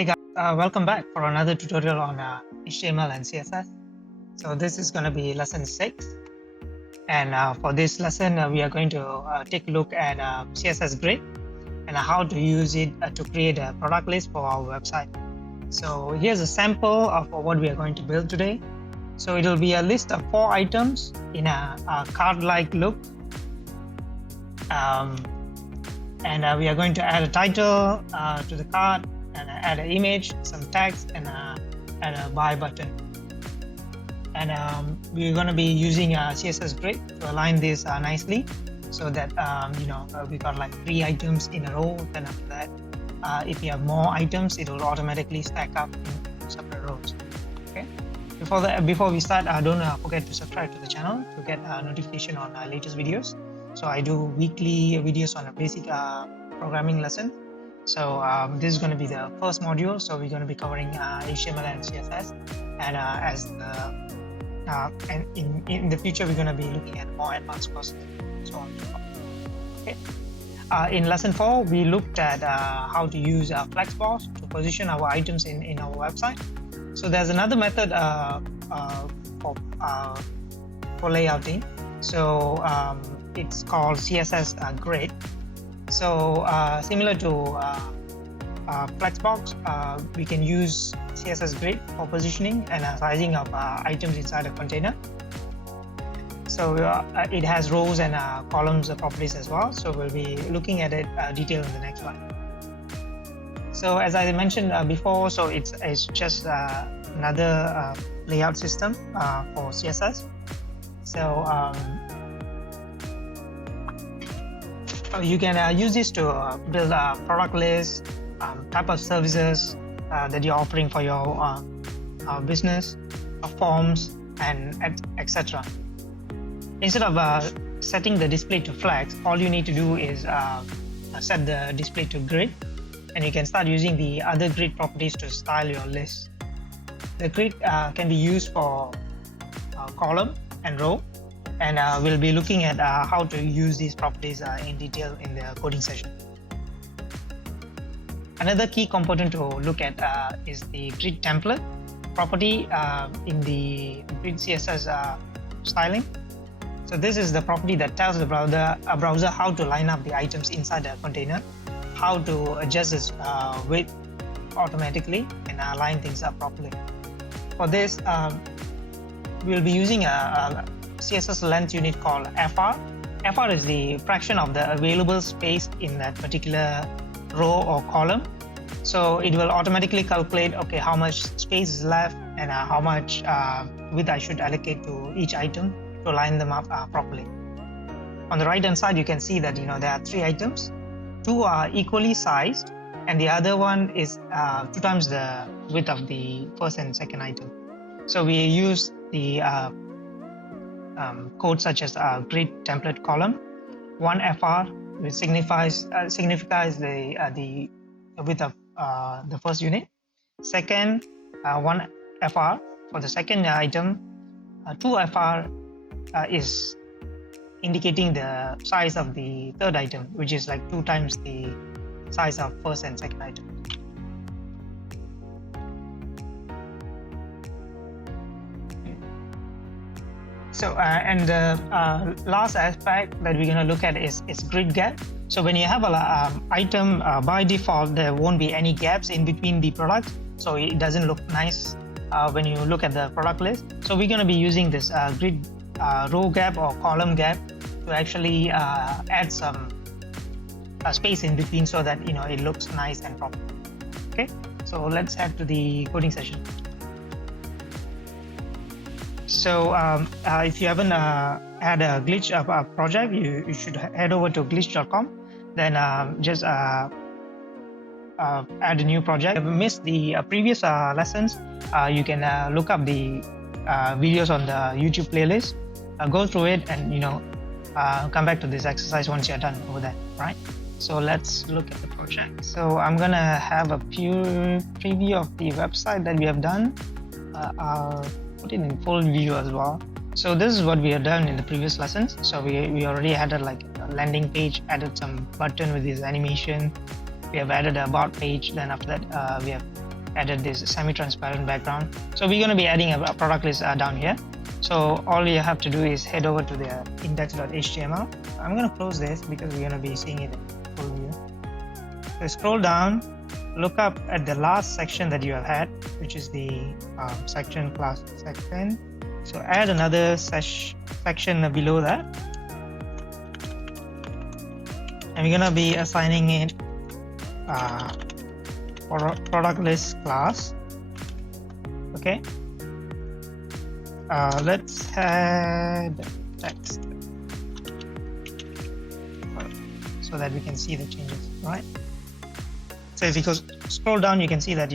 Hey guys, welcome back for another tutorial on HTML and CSS. So this is going to be lesson 6, and for this lesson we are going to take a look at CSS Grid and how to use it to create a product list for our website. So here's a sample of what we are going to build today. So it will be a list of 4 items in a card-like look, and we are going to add a title to the card, and add an image, some text, and a buy button. And we're going to be using a CSS Grid to align this nicely, so that we got like 3 items in a row. Then after that, if you have more items, it will automatically stack up in separate rows. Okay. Before we start, don't forget to subscribe to the channel to get a notification on our latest videos. So I do weekly videos on a basic programming lesson. So this is going to be the first module. So we're going to be covering HTML and CSS, and in the future we're going to be looking at more advanced courses, so on. Okay. In lesson 4, we looked at how to use Flexbox to position our items in our website. So there's another method for layouting. So it's called CSS Grid. So similar to Flexbox, we can use CSS Grid for positioning and sizing of items inside a container. So it has rows and columns properties as well. So we'll be looking at it detailed in the next one. So as I mentioned before, so it's just another layout system for CSS. So you can use this to build a product list, type of services that you're offering for your business, forms, and etc. Instead of setting the display to flex, all you need to do is set the display to grid, and you can start using the other grid properties to style your list. The grid can be used for column and row, and we'll be looking at how to use these properties in detail in the coding session. Another key component to look at is the grid template property in the grid CSS styling. So this is the property that tells the browser how to line up the items inside the container, how to adjust its width automatically, and line things up properly. For this, we'll be using a CSS length unit called FR. FR is the fraction of the available space in that particular row or column. So it will automatically calculate, okay, how much space is left and how much width I should allocate to each item to line them up properly. On the right hand side, you can see that there are 3 items. 2 are equally sized, and the other one is 2 times the width of the first and second item. So we use the code such as grid template column. 1 FR, which signifies the width of the first unit. Second, 1 FR for the second item. 2 FR is indicating the size of the third item, which is like 2 times the size of first and second item. So and the last aspect that we're going to look at is grid gap. So when you have an item, by default there won't be any gaps in between the products, so it doesn't look nice when you look at the product list. So we're going to be using this grid row gap or column gap to actually add some space in between, so that it looks nice and proper. Okay, so let's head to the coding session. So if you haven't had a glitch project, you should head over to glitch.com, then just add a new project. If you missed the previous lessons, you can look up the videos on the YouTube playlist, go through it, and come back to this exercise once you're done over there, right? So let's look at the project. So I'm gonna have a preview of the website that we have done. I'll put it in full view as well. So this is what we have done in the previous lessons. So we already added like a landing page, added some button with this animation. We have added a about page. Then after that, we have added this semi-transparent background. So we're going to be adding a product list down here. So all you have to do is head over to the index.html. I'm going to close this because we're going to be seeing it in full view. So scroll down, look up at the last section that you have had, which is the section class section. So add another section below that, and we're going to be assigning it product list class. Okay. Let's add text so that we can see the changes, right? So if you go scroll down, you can see that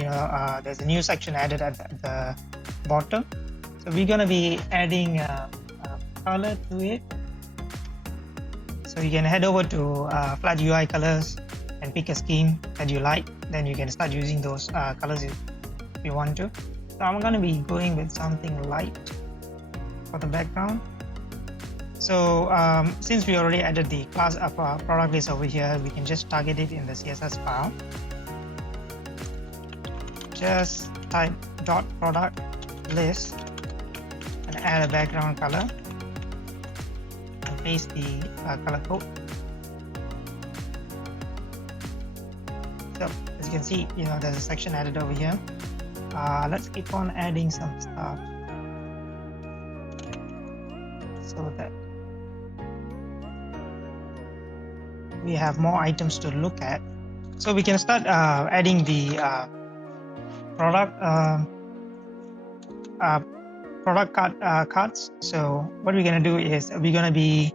there's a new section added at the bottom. So we're going to be adding a color to it. So you can head over to Flat UI Colors and pick a scheme that you like. Then you can start using those colors if you want to. So I'm going to be going with something light for the background. So since we already added the class product list over here, we can just target it in the CSS file. Just type .product list and add a background color and paste the color code. So as you can see, there's a section added over here. Let's keep on adding some stuff so that we have more items to look at. So we can start adding the product cards. So what we're going to do is we're going to be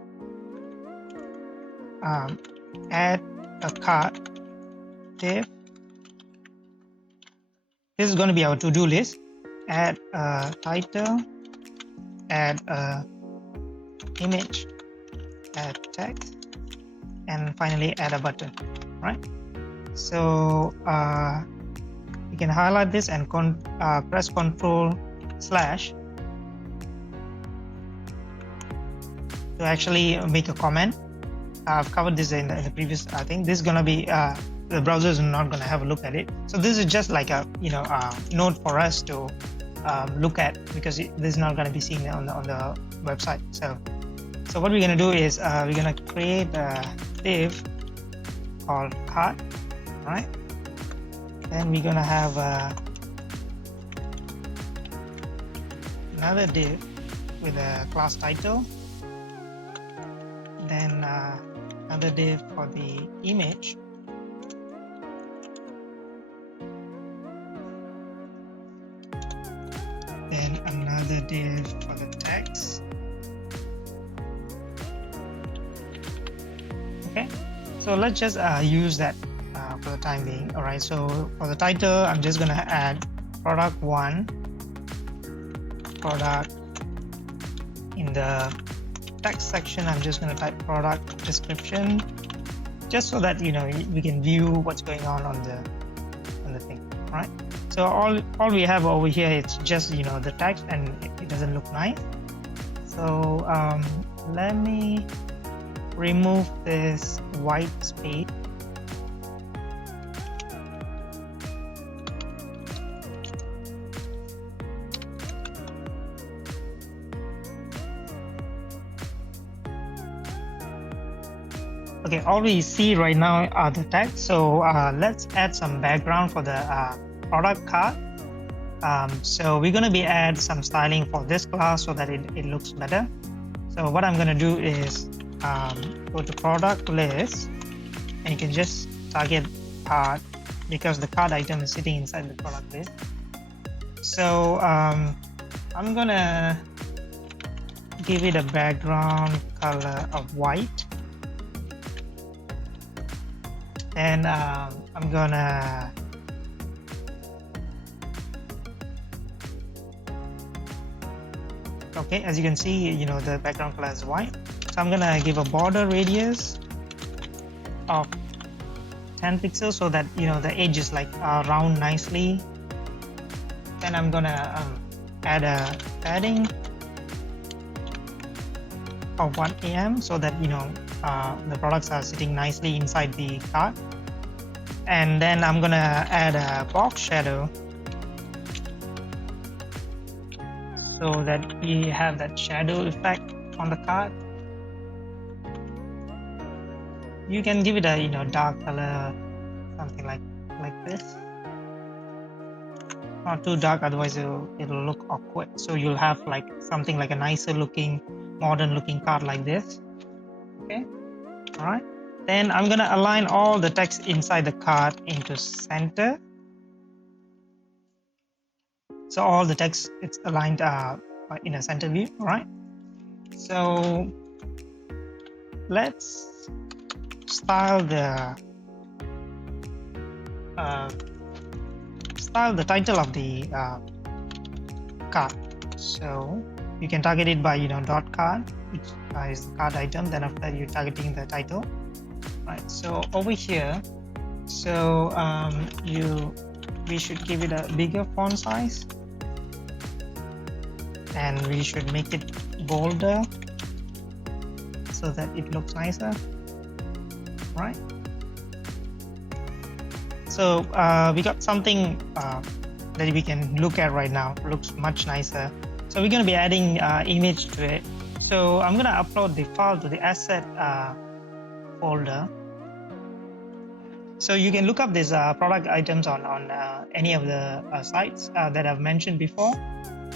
add a card div. This is going to be our to-do list. Add a title, add a image, add text, and finally add a button, right? So you can highlight this and press Ctrl/ to actually make a comment. I've covered this in the previous thing. This is going to be the browser is not going to have a look at it. So this is just like a note for us to look at, because this is not going to be seen on the website. So what we're going to do is we're going to create a div called card, right? Then we're going to have another div with a class title, then another div for the image, then another div for the text. Okay, so let's just use that for the time being. All right, so for the title, I'm just gonna add product 1 product. In the text section, I'm just gonna type product description, just so that we can view what's going on the thing, right? So all we have over here, it's just the text, and it doesn't look nice. So let me remove this white space. Okay, all we see right now are the text. So let's add some background for the product card. So we're going to be add some styling for this class so that it looks better. So what I'm going to do is go to product list, and you can just target card, because the card item is sitting inside the product list. So I'm going to give it a background color of white. And I'm gonna okay, as you can see, the background color is white. So I'm gonna give a border radius of 10 pixels so that the edge is like round nicely. Then I'm gonna add a padding of 1 AM so that the products are sitting nicely inside the card. And then I'm gonna add a box shadow so that we have that shadow effect on the card. You can give it a dark color, something like this. Not too dark, otherwise it'll look awkward. So you'll have like something like a nicer looking, modern looking card like this. Okay, all right. Then I'm gonna align all the text inside the card into center. So all the text it's aligned in a center view. All right. So let's style the title of the card. So you can target it by dot card, which is the card item. Then after that, you're targeting the title. Right. So over here, so we should give it a bigger font size, and we should make it bolder so that it looks nicer. Right. So we got something that we can look at right now. Looks much nicer. So we're going to be adding image to it. So I'm going to upload the file to the asset folder. So you can look up these product items on any of the sites that I've mentioned before,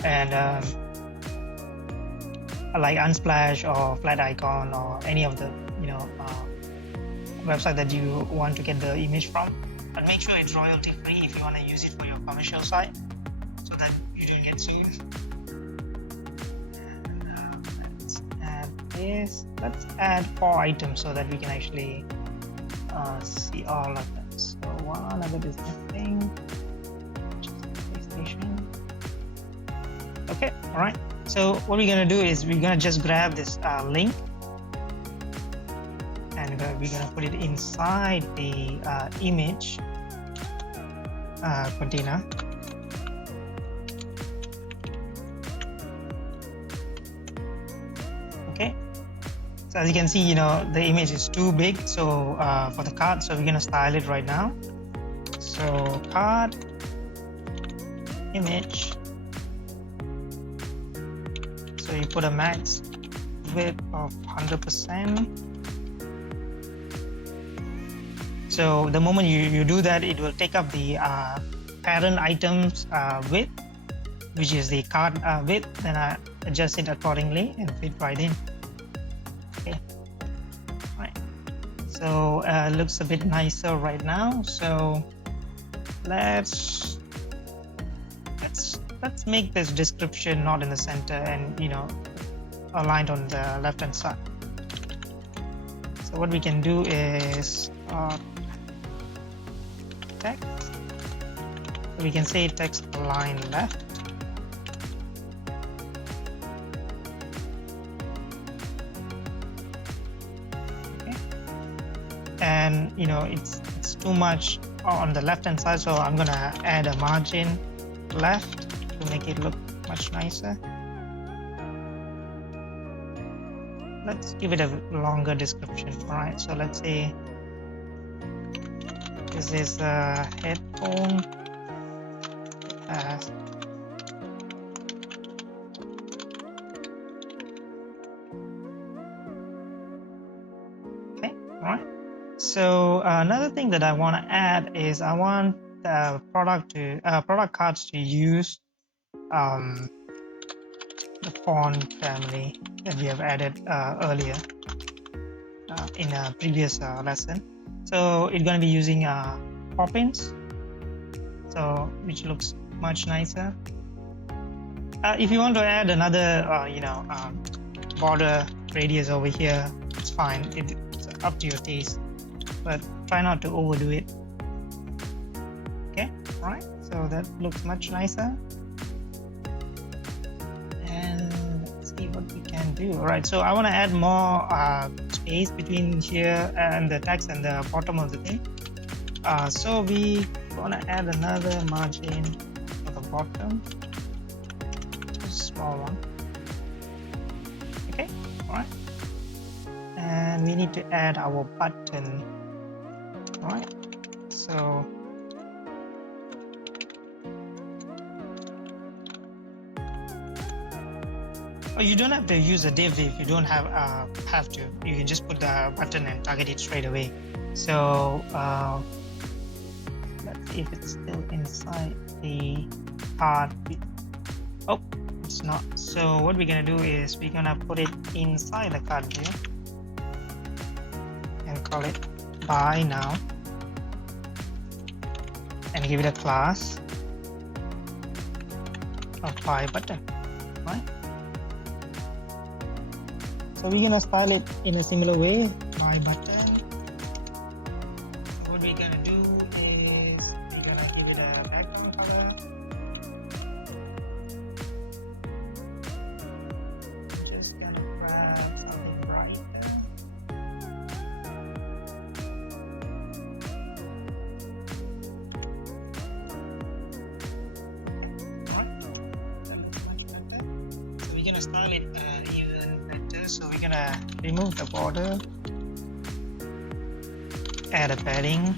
and like Unsplash or Flat Icon or any of the website that you want to get the image from. But make sure it's royalty free if you want to use it for your commercial site, so that you don't get sued. And let's add this. Let's add 4 items so that we can actually see all of them. So one of it is missing, which is PlayStation. Okay, all right. So what we're gonna do is we're gonna just grab this link, and we're gonna put it inside the image container. Okay. So as you can see, the image is too big. So for the card, so we're gonna style it right now. So card image. So you put a max width of 100%. So the moment you do that, it will take up the parent items width, which is the card width. Then I adjust it accordingly and fit right in. Okay, right. So it looks a bit nicer right now. So let's make this description not in the center and aligned on the left hand side. So what we can do is text. So we can say text align left. Okay. And it's too much on the left hand side, so I'm gonna add a margin left to make it look much nicer. Let's give it a longer description. All right, so let's say this is a headphone. Okay, all right. So another thing that I want to add is I want the product cards to use the font family that we have added earlier in a previous lesson. So it's going to be using Poppins, so which looks much nicer. If you want to add another border radius over here, it's fine. It's up to your taste, but try not to overdo it. Okay, all right. So that looks much nicer. And let's see what we can do. All right, so I want to add more space between here and the text and the bottom of the thing. So we want to add another margin for the bottom, a small one. Okay, all right. And we need to add our button. All right, so Oh, you don't have to use a div if you don't have to. You can just put the button and target it straight away. So let's see if it's still inside the card. Oh, it's not. So what we're gonna do is we're gonna put it inside the card view and call it buy now, and give it a class of buy button, right? So we're gonna style it in a similar way, buy button. So what we're gonna do is we're gonna give it a background color. I'm just gonna grab something brighter. Okay, all right, that looks much better. So we're gonna style it even better. So we're gonna remove the border, add a padding,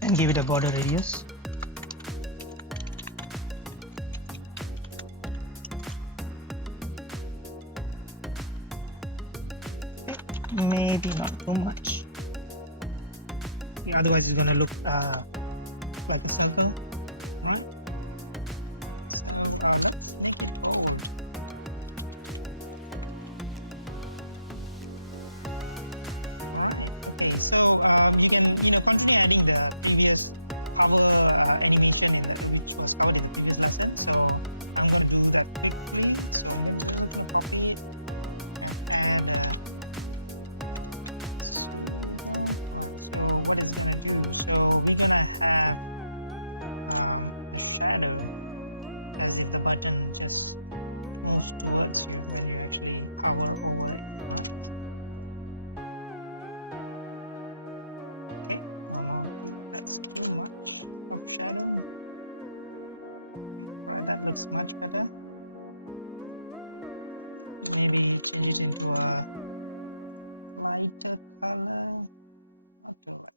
and give it a border radius. Okay, maybe not too much. Yeah, otherwise it's gonna look like a circle, right? So let's make it bold. All right. Okay. So you can continue adding the previous hover animation which was covered in the previous lesson. So I'm going to do that quickly. So I'm just going to copy it and add pseudo. Right. So what it's going to do? So we're going to have a shadow as if the button just moves towards you when you actually hover over it, right? Okay, that's too much of shadow. Okay, right, that looks much better. Maybe change it into a lighter color. Not too light.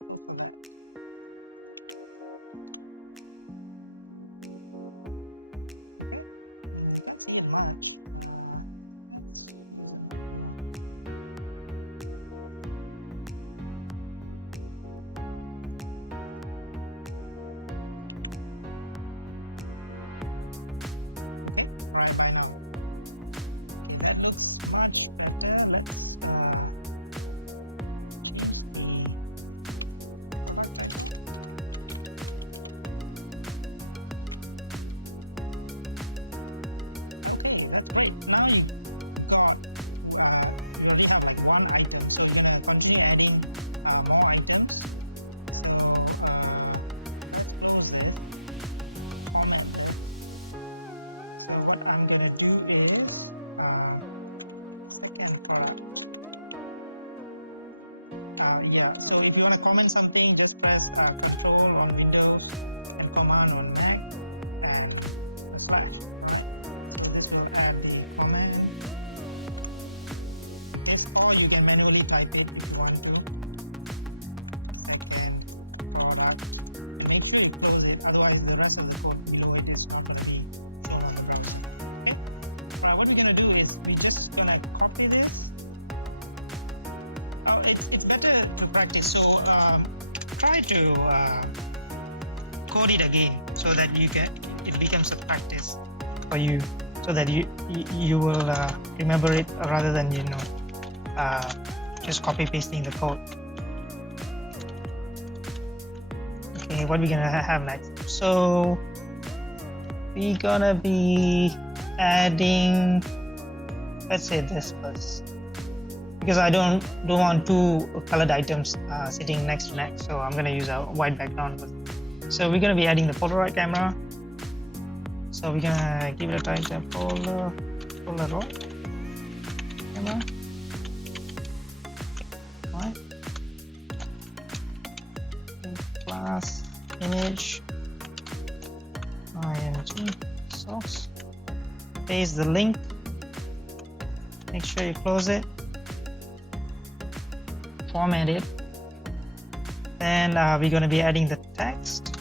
Let's go for that. Okay, you can't see it much. Let's use another one. Okay, right by now. Okay, that looks much better. Let's change the product title. Okay, that's great. Now you already have like one item, so you're gonna continue adding more items. So let's close this, format this. So what I'm gonna do is second product. Yeah, so if you want to comment something, just press Control on Windows and Command on Mac and a slash, right? So this will add the command like this, or you can manually type it if you want to. Second product, and make sure you close it, otherwise the rest of the code below it is not going to be shown on the browser. Okay, right, what we're going to do is we're just going to copy this. Oh, it's better to practice, so try to code it again so that it becomes a practice for you, so that you will remember it rather than just copy pasting the code. Okay, what we're gonna have next? So we're gonna be adding, let's say this first, because I don't want two colored items sitting next to next, so I'm gonna use a white background. So we're gonna be adding the Polaroid camera. So we're gonna give it a title, Polaroid camera. Right. Class image img source. Paste the link. Make sure you close it. Format it. Then we're gonna be adding the text.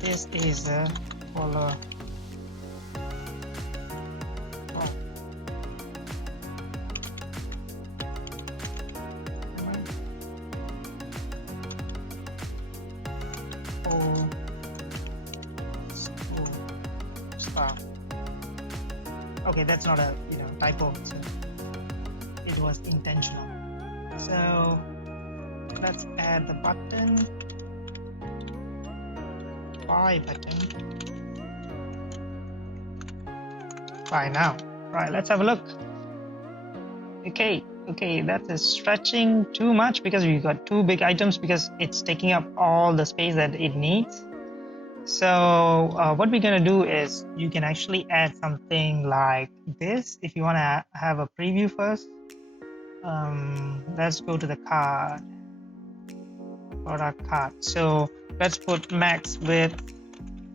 this is a follow. Oh. Come on. All school staff. Okay, that's not a typo, so it was intentional. So let's add the button, buy button, buy now. Right, let's have a look. Okay, that is stretching too much because we've got two big items because it's taking up all the space that it needs. So what we're gonna do is you can actually add something like this if you want to have a preview first. Let's go to the card, product card. So let's put max width.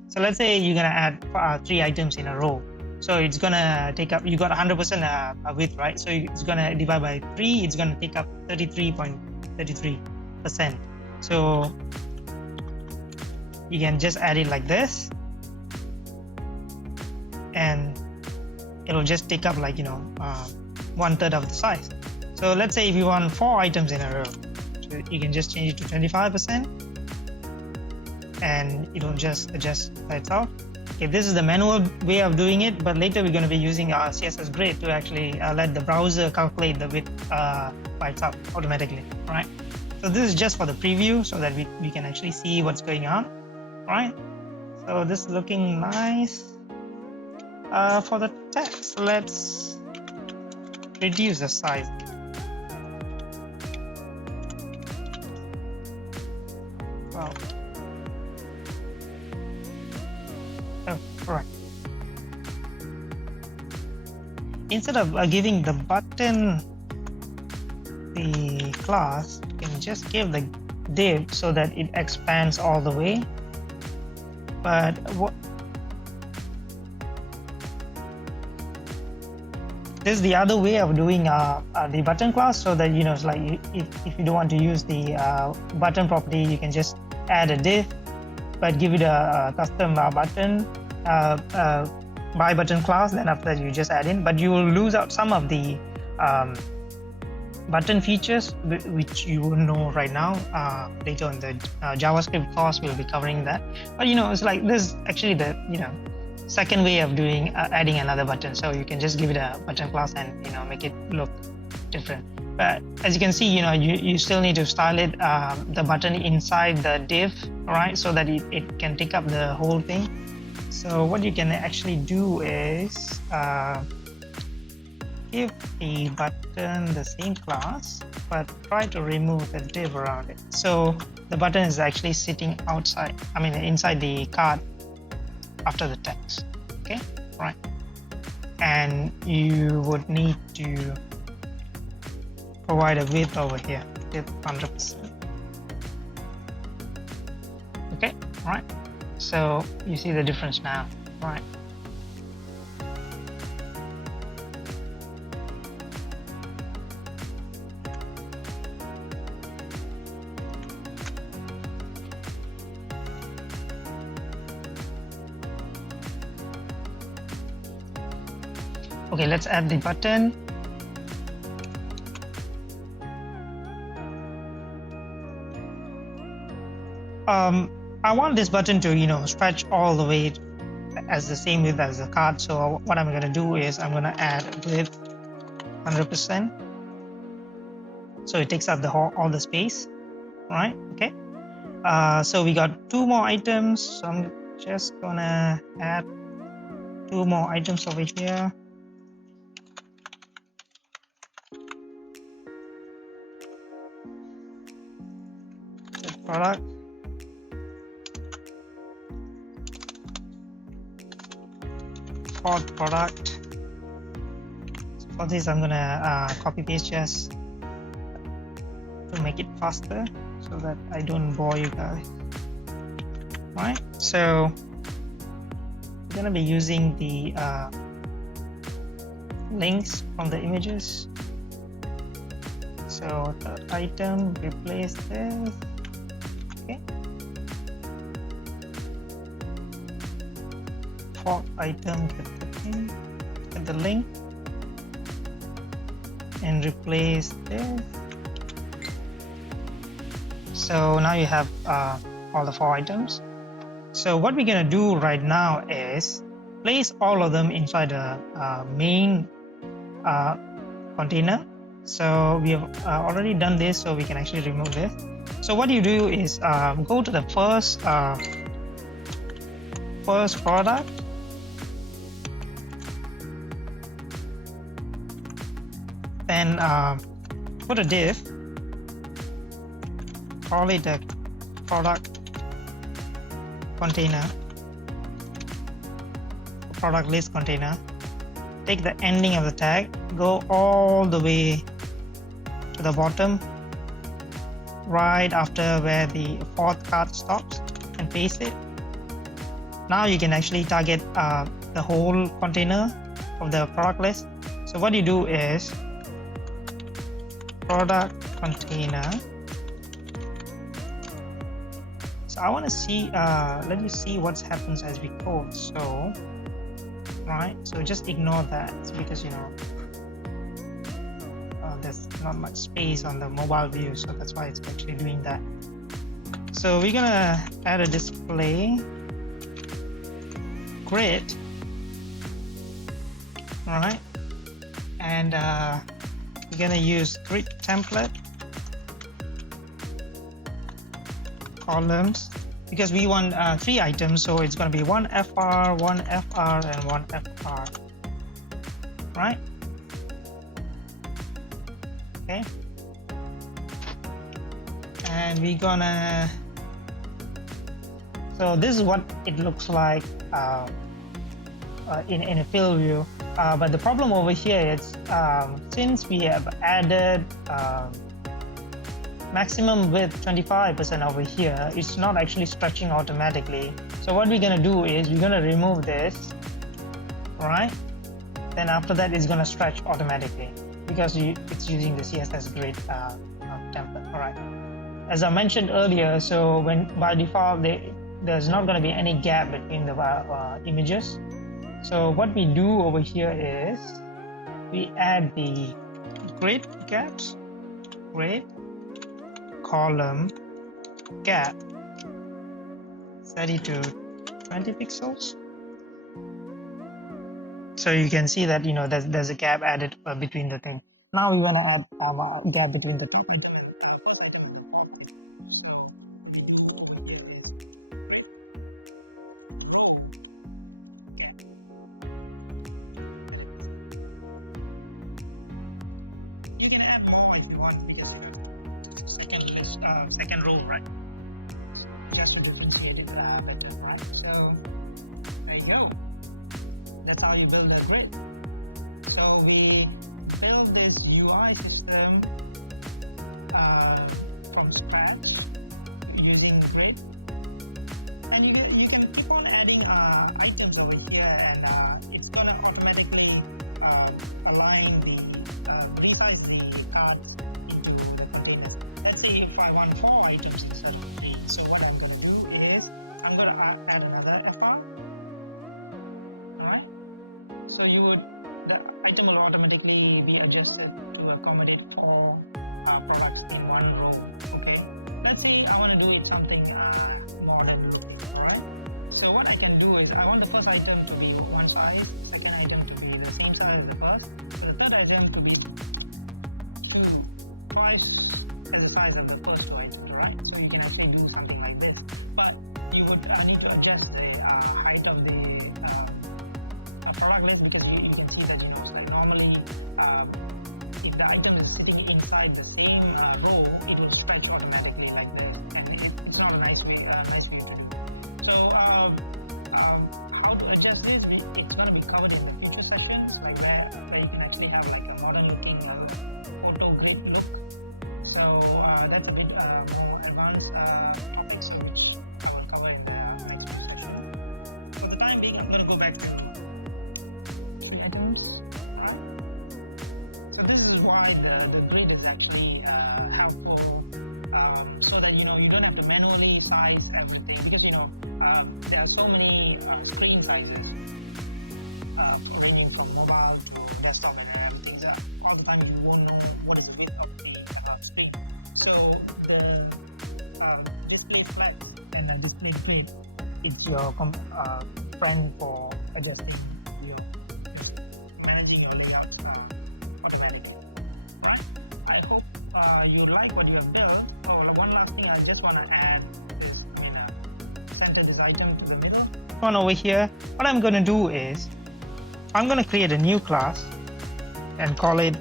So let's say you're gonna add 3 items in a row. So it's gonna take up, you got 100% width, right? So it's gonna divide by 3, it's gonna take up 33.33%. So you can just add it like this, and it'll just take up like 1/3 of the size. So let's say if you want 4 items in a row, so you can just change it to 25%, and it'll just adjust by itself. Okay, this is the manual way of doing it, but later we're going to be using our CSS Grid to actually let the browser calculate the width by itself automatically, right? So this is just for the preview so that we can actually see what's going on, right? So this is looking nice. For the text, let's reduce the size. Well, oh, all right. Instead of giving the button the class, you can just give the div so that it expands all the way. But this is the other way of doing the button class, so that it's like if you don't want to use the button property, you can just add a div but give it a custom button by button class, then after that you just add in, but you will lose out some of the button features which you will know right now. Later on the JavaScript course we'll be covering that, but it's like this is actually the second way of doing adding another button. So you can just give it a button class and make it look different. But as you can see, you still need to style it, the button inside the div, right, so that it can take up the whole thing. So what you can actually do is give the button the same class, but try to remove the div around it. So the button is actually sitting outside, inside the card after the text. Okay, right. And you would need to provide a width over here, width 100%. Okay, right. So you see the difference now, right? Okay, let's add the button. I want this button to stretch all the way as the same width as the card. So what I'm going to do is I'm going to add width 100%, so it takes up all the space, right? Okay. So we got 2 more items, so I'm just gonna add 2 more items over here. Product, product. For this I'm gonna copy paste just to make it faster so that I don't bore you guys. Right, so we're gonna be using the links from the images. So the item, replace this. Okay. default item, get the link, and replace this. So now you have all the 4 items. So what we're gonna do right now is place all of them inside the main container. So we have already done this, so we can actually remove this. So what you do is go to the first product, then put a div, call it a product container, product list container. Take the ending of the tag, go all the way to the bottom, right after where the 4th card stops, and paste it. Now you can actually target the whole container of the product list. So what you do is product container. So I want to see, let me see what happens as we code. So, right, so just ignore that because there's not much space on the mobile view, so that's why it's actually doing that. So we're gonna add a display grid, all right, and we're gonna use grid template columns because we want 3 items, so it's going to be 1 FR, 1 FR, and 1 FR, right? Okay, and we're gonna, so this is what it looks like in a field view, but the problem over here is since we have added maximum width 25% over here, it's not actually stretching automatically. So what we're gonna do is we're gonna remove this, right? Then after that it's gonna stretch automatically because it's using the CSS Grid template. All right. As I mentioned earlier, so when by default there's not gonna be any gap between the images. So what we do over here is we add the grid gaps, grid column gap, set it to 20 pixels. So you can see that there's a gap added between the thing. Now we want to add a gap between the top item and first item and the 4th item. So what we do over here is grid row gap. You can add more if you want because it's second list, second row, right? Just to differentiate it better, right? So there you go. That's how you build a grid. So we build this UI system from scratch using grid, and you can keep on adding items over here, and it's gonna automatically align the resize the cards into the containers. Let's say if I want 4 items instead of 3, so what I'm going to do is I'm going to add another FR. All right, so the item will automatically be adjusted to accommodate 4 products in one row. Okay, let's say I want to do it something modern looking. All right, so what I can do is I want the first item to be one size, the second item to be the same size as the first, but the third item to be twice as the size of the first 2 items, right? So you can actually do something like this, but you would need to adjust the height of the product list because you can see that it's like normally if the item is sitting inside the same row, it will stretch automatically like this, and it's not a nice way to do. So how to adjust this? It's going to be covered in the future sessions, like where you can actually have like a modern looking photo grid look. So that's a bit more advanced topic, so which I will cover in the next few sessions. For the time being, I'm going to go back to 3 items, right? So this is why the grid is actually helpful, so that you don't have to manually size everything, because there are so many screen sizes. ranging from mobile to desktop and everything. So all the time you won't know what is the width of the screen. So the display flex and display grid, it's your friend for adjusting your managing your layouts automatically, right? I hope you like what you have built. Oh, one last thing, I just want to add this, center this item to the middle one over here. What I'm going to do is I'm going to create a new class and call it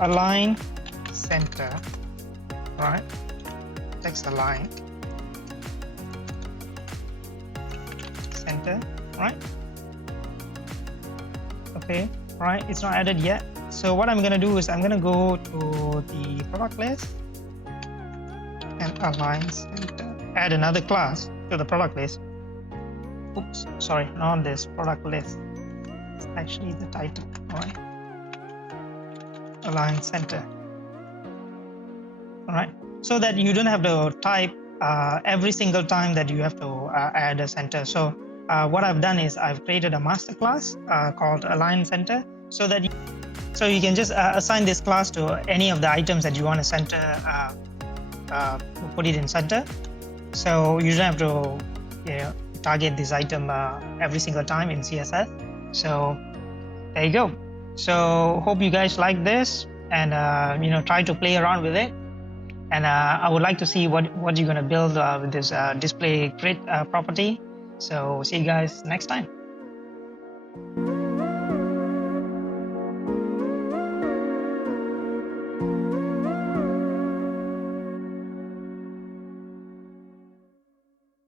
align center, right? Text align center, right? Okay, right, it's not added yet. So what I'm going to do is I'm going to go to the product list and align center, add another class to the product list. Oops, sorry, not this product list, it's actually the title. All right, align center. All right, so that you don't have to type every single time that you have to add a center. So what I've done is I've created a master class called align center, so that you can just assign this class to any of the items that you want to center, put it in center. So you don't have to target this item every single time in CSS. So there you go. So hope you guys like this, and try to play around with it. And I would like to see what you're going to build with this display grid property. So see you guys next time.